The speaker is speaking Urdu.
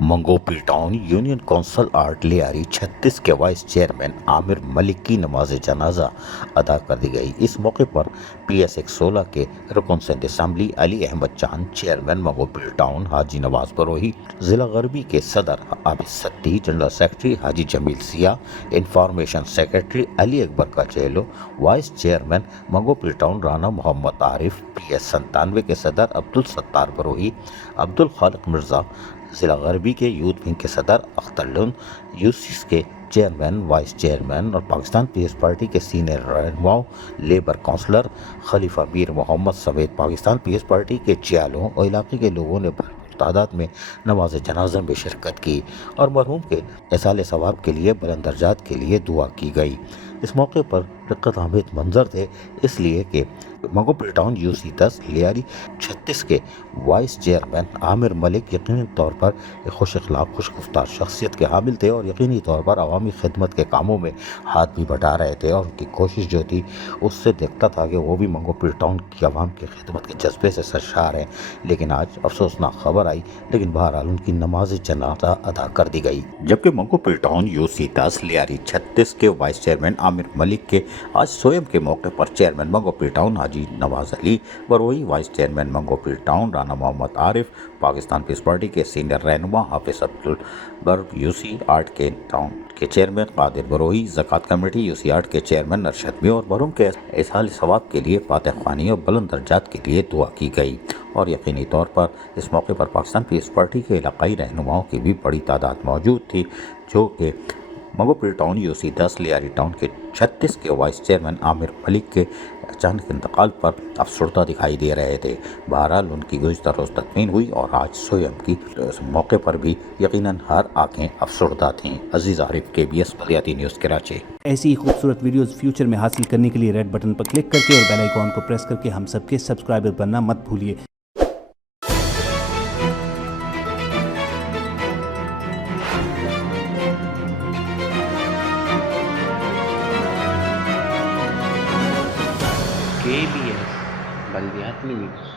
منگوپی ٹاؤن یونین کونسل آرٹ لیاری 36 کے وائس چیئرمین عامر ملک کی نماز جنازہ ادا کر دی گئی۔ اس موقع پر پی ایس 116 کے رکن سندھ اسمبلی علی احمد چاند، چیئرمین منگوپی ٹاؤن حاجی نواز بروہی، ضلع غربی کے صدر عابد ستی، جنرل سیکرٹری حاجی جمیل سیاہ، انفارمیشن سیکرٹری علی اکبر کچیلو، وائس چیئرمین منگوپی ٹاؤن رانا محمد عارف، پی ایس 97 کے صدر عبدالستار بروہی، عبدالخالق مرزا، ضلع غربی کے یوتھ ونگ کے صدر اختر لون، یوسیس کے چیئرمین، وائس چیئرمین اور پاکستان پیپلز پارٹی کے سینئر رہنماؤں، لیبر کونسلر خلیفہ میر محمد سمیت پاکستان پیپلز پارٹی کے چیالوں اور علاقے کے لوگوں نے بھرپور تعداد میں نماز جنازہ میں شرکت کی اور مرحوم کے ایصال ثواب کے لیے بلند درجات کے لیے دعا کی گئی۔ اس موقع پر رقت آمیز منظر تھے، اس لیے کہ منگوپی ٹاؤن UC 10 لیاری 36 کے وائس چیئرمین عامر ملک یقینی طور پر ایک خوش اخلاق، خوش گفتار شخصیت کے حامل تھے اور یقینی طور پر عوامی خدمت کے کاموں میں ہاتھ بھی بٹا رہے تھے، اور ان کی کوشش جو تھی اس سے دیکھتا تھا کہ وہ بھی منگوپی ٹاؤن کی عوام کی خدمت کے جذبے سے سرشار ہیں۔ لیکن آج افسوسناک خبر آئی، لیکن بہرحال ان کی نماز جنازہ ادا کر دی گئی۔ جبکہ منگوپی ٹاؤن UC 10 لیاری 36 کے وائس چیئرمین عامر ملک کے آج سوئم کے موقع پر چیئرمین منگوپی town Haji Nawaz Ali Brohi, vice chairman منگوپی town Rana Muhammad Arif, Pakistan Peoples Party کے سینئر رہنما حافظ عبدالبر، UC 8 کے ٹاؤن کے چیئرمین قادر بروہی، زکوٰۃ کمیٹی UC 8 کے چیئرمین ارشد میو اور مرحوم کے ایصال ثواب کے لیے فاتح خوانی اور بلند درجات کے لیے دعا کی گئی۔ اور یقینی طور پر اس موقع پر پاکستان پیپلز پارٹی کے علاقائی رہنماؤں کی بھی بڑی تعداد موجود تھی، جو کہ منگوپی ٹاؤن UC 10 لیاری ٹاؤن کے 36 کے وائس چیئرمین عامر ملک کے اچانک انتقال پر افسردہ دکھائی دے رہے تھے۔ بہرحال ان کی گزشتہ روز تدفین ہوئی اور آج سوئم کی موقع پر بھی یقیناً ہر آنکھیں افسردہ تھیں۔ عزیز عارف، KBS بلدیاتی نیوز کراچی۔ ایسی ہی خوبصورت ویڈیوز فیوچر میں حاصل کرنے کے لیے ریڈ بٹن پر کلک کر کے اور بیل آئیکن کو پریس کر کے ہم سب کے سبسکرائبر بننا مت بھولیے۔ KBS بلدیاتی نیوز